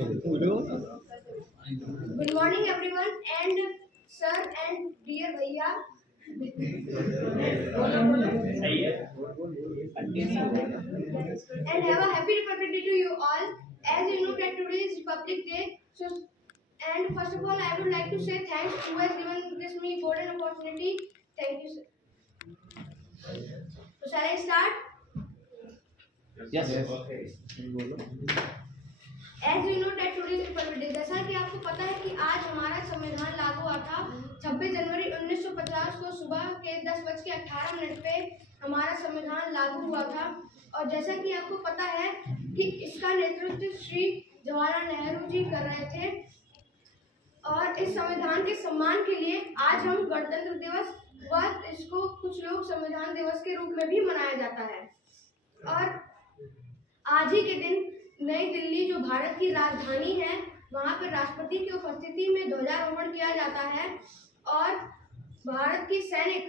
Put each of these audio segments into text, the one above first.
Good morning, everyone, and sir and dear Bhaiya. And have a happy Republic Day to you all. As you know that today is Republic Day, so and first of all, I would like to say thanks who has given this me golden opportunity. Thank you, sir. So shall I start? Yes. Okay. As you know that today is Republic Day. जैसा कि आपको पता है कि आज हमारा संविधान लागू हुआ था 26 जनवरी 1950 को सुबह के 10:18 पे हमारा संविधान लागू हुआ था। और जैसा कि आपको पता है कि इसका नेतृत्व श्री जवाहरलाल नेहरू जी कर रहे थे। और इस संविधान के सम्मान के लिए आज हम गणतंत्र दिवस व इसको कुछ लोग संविधान दिवस के रूप में भी मनाया जाता है। और आज ही के दिन नई दिल्ली जो भारत की राजधानी है वहाँ पर राष्ट्रपति की उपस्थिति में ध्वजारोहण किया जाता है और भारत की सैनिक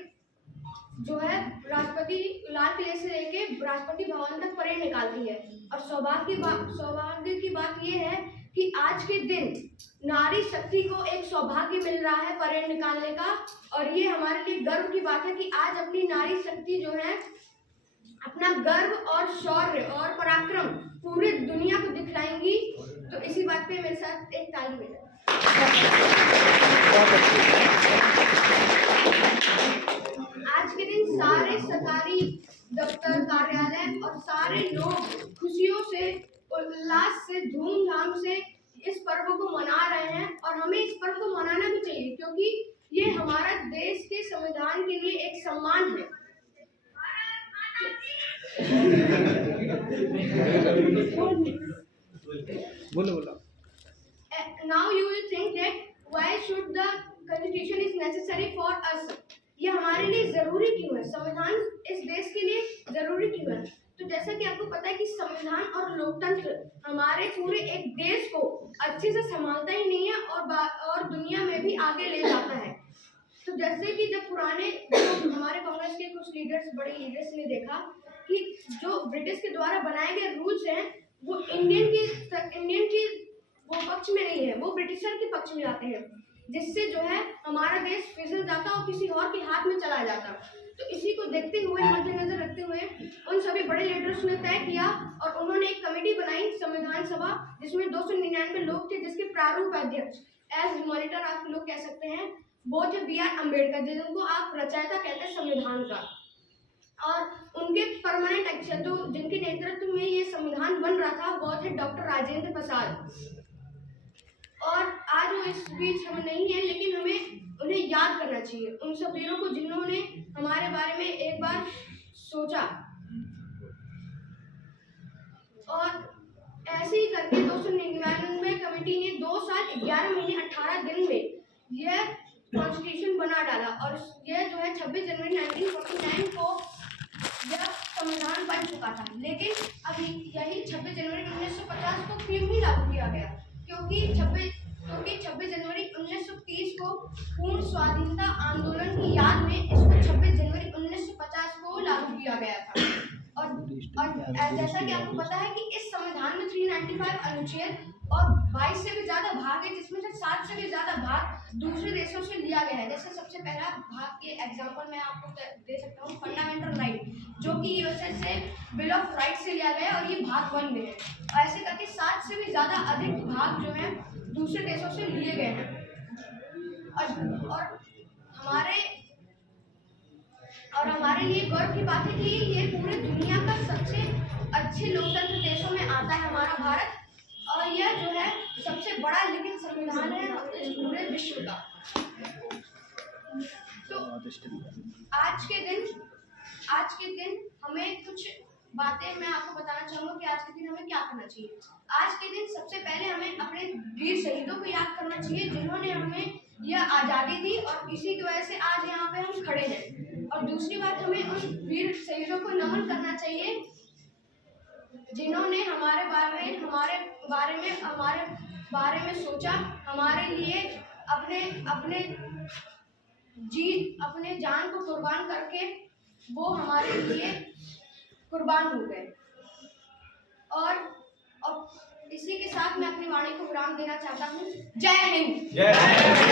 जो है राष्ट्रपति लाल किले से लेके राष्ट्रपति भवन तक परेड निकालती है। और सौभाग्य की बात यह है कि आज के दिन नारी शक्ति को एक सौभाग्य मिल रहा है परेड निकालने का। और ये हमारे लिए गर्व की बात है कि आज अपनी नारी शक्ति जो है अपना गर्व और शौर्य और पराक्रम पूरी दुनिया को दिखलाएंगी। तो इसी बात पे मेरे साथ एक ताली बजाएं। आज के दिन सारे सरकारी दफ्तर कार्यालय और सारे लोग खुशियों से उल्लास से धूमधाम से इस पर्व को मना रहे हैं। और हमें इस पर्व को मनाना भी चाहिए क्योंकि ये हमारा देश के संविधान के लिए एक सम्मान है। Now you will think that why should the constitution is necessary for us? ये हमारे लिए जरूरी क्यों है? संविधान इस देश के लिए जरूरी क्यों है? तो जैसा कि आपको पता है कि संविधान और लोकतंत्र हमारे पूरे एक देश को अच्छे से संभालता ही नहीं है और दुनिया में भी आगे ले जाता है। तो जैसे कि जब पुराने हमारे कांग्रेस के कुछ लीडर्स बड़े लीडर्स ने देखा कि जो ब्रिटिश के द्वारा बनाए गए रूल्स हैं वो इंडियन की वो पक्ष में नहीं है, वो ब्रिटिशर के पक्ष में जाते हैं, जिससे जो है हमारा देश फिसल जाता और किसी और के हाथ में चला जाता। तो इसी को देखते हुए मद्देनजर रखते हुए उन सभी बड़े लीडर्स ने तय किया और उन्होंने एक कमेटी बनाई संविधान सभा जिसमें 299 लोग थे, जिसके प्रारूप अध्यक्ष एज मॉनिटर आप लोग कह सकते हैं वो थे B.R. अम्बेडकर, जिनको आप रचयिता कहते हैं संविधान का। और उनके परमानेंट अध्यक्ष जो जिनके नेतृत्व में ये संविधान बन रहा था वो थे डॉक्टर राजेंद्र प्रसाद। और आज वो इस बीच हम नहीं है, लेकिन हमें उन्हें याद करना चाहिए, उन सब वीरों को जिन्होंने हमारे बारे में एक बार सोचा। और ऐसे ही करके 299 कमेटी ने 2 साल 11 महीने 18 दिन में यह कॉन्स्टिट्यूशन बना डाला। और यह जो है 26 जनवरी 1949 को यह संविधान बन चुका था। लेकिन अभी यही 26 जनवरी 1950 को क्यों ही लागू किया गया? क्योंकि 26 जनवरी 1930 को पूर्ण स्वाधीनता आंदोलन की याद में इसको 26 जनवरी 1950 को लागू किया गया था। और जैसा कि आपको पता है कि इस संविधान में 395 अनुच्छेद और 22 से भी ज्यादा भाग है, जिसमें से 7 से भी ज्यादा भाग दूसरे देशों से लिया गया है। जैसे सबसे पहला भाग के एग्जांपल मैं आपको दे सकता हूँ, फंडामेंटल राइट, जो कि यूएसए से बिल ऑफ राइट से लिया गया है और ये भाग 1 में है। ऐसे करके 7 से भी ज्यादा अधिक भाग जो है दूसरे देशों से लिए गए हैं। और हमारे लिए गर्व की बात है कि ये पूरे दुनिया का सबसे अच्छे लोकतंत्र देशों में आता है हमारा भारत। और यह जो है सबसे बड़ा लिखित संविधान है इस पूरे विश्व का। तो आज के दिन हमें कुछ बातें मैं आपको बताना चाहूँगा कि आज के दिन हमें क्या करना चाहिए। आज के दिन सबसे पहले हमें अपने वीर शहीदों को याद करना चाहिए, जिन्होंने हमें यह आज़ादी दी और इसी की वजह से आज यहाँ पे हम खड़े हैं। और दूसरी बात, हमें उन वीर शहीदों को नमन करना चाहिए जिन्होंने हमारे बारे में सोचा, हमारे लिए अपने जान को कुर्बान करके वो हमारे लिए कुर्बान हो गए। और इसी के साथ मैं अपनी वाणी को करना चाहता हूँ। जय हिंद। जय